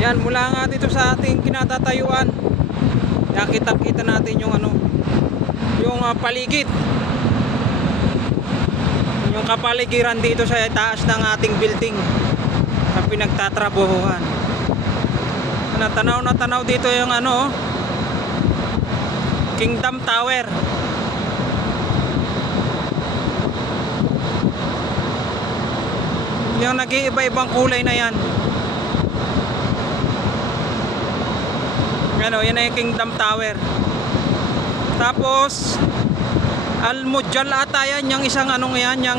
Yan, mula nga dito sa ating kinatatayuan. Yan, kita natin yung ano, yung paligid. Yung kapaligiran dito sa taas ng ating building na pinagtatrabuhuhan. Natanaw na tanaw dito yung ano, Kingdom Tower. Yung nag-iiba-ibang kulay na yan. Ano, yan na yung Kingdom Tower. Tapos Al Mujal ata yan, yung isang anong yan, yung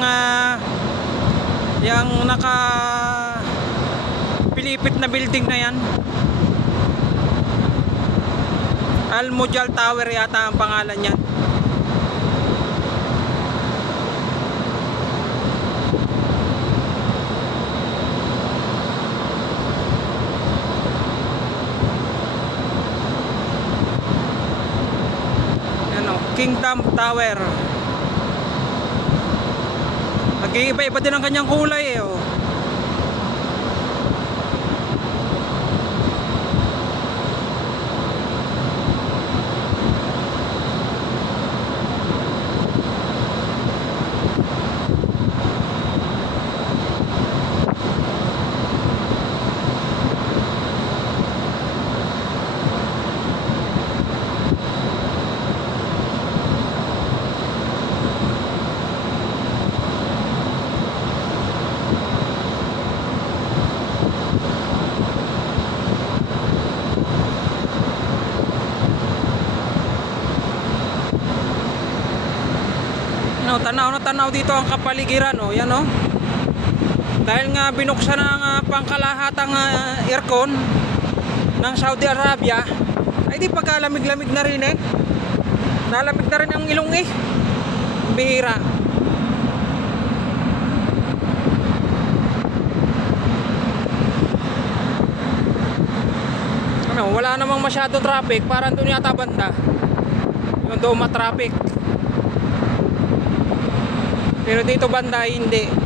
naka pilipit na building na yan. Al Mujal Tower yata ang pangalan niyan. Kingdom Tower. Nag-iiba-iba din ang kanyang kulay eh, oh. Tanaw na tanaw dito ang kapaligiran, oh. Yan, oh. Dahil nga binuksan ang pangkalahatang aircon ng Saudi Arabia, ay di pagkalamig-lamig na rin eh. Nalamig na rin ang ilong eh. Bihira. Ano, wala namang masyado traffic, parang doon yata banda yung doon ma-traffic. Pero dito banda hindi.